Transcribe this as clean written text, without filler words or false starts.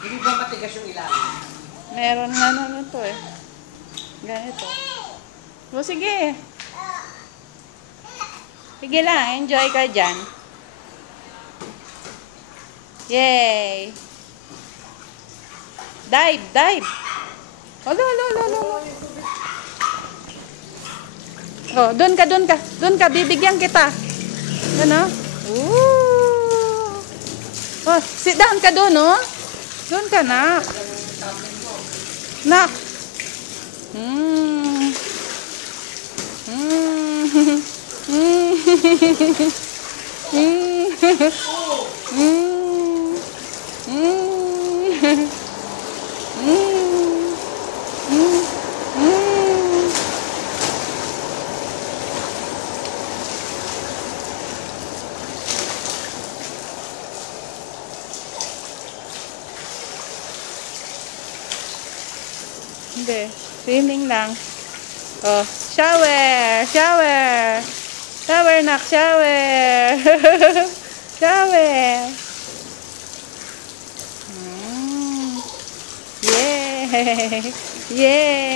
Hindi ba matigas yung ilalim? Meron nga naman to eh. Ganito. O sige. Sige lang, enjoy ka dyan. Yay! Dive, dive! Alo, alo, alo, alo. Oh, doon ka, doon ka. Doon ka, bibigyan kita. Ano? Ooh. Oh, sit down ka doon, oh. Doon ka, nak. Nak. Mm. Mm. Mm. Mm. Mm. Hindi, swimming lang. Oh, shower, shower. Shower, nak, shower. Shower. Yay. Yay.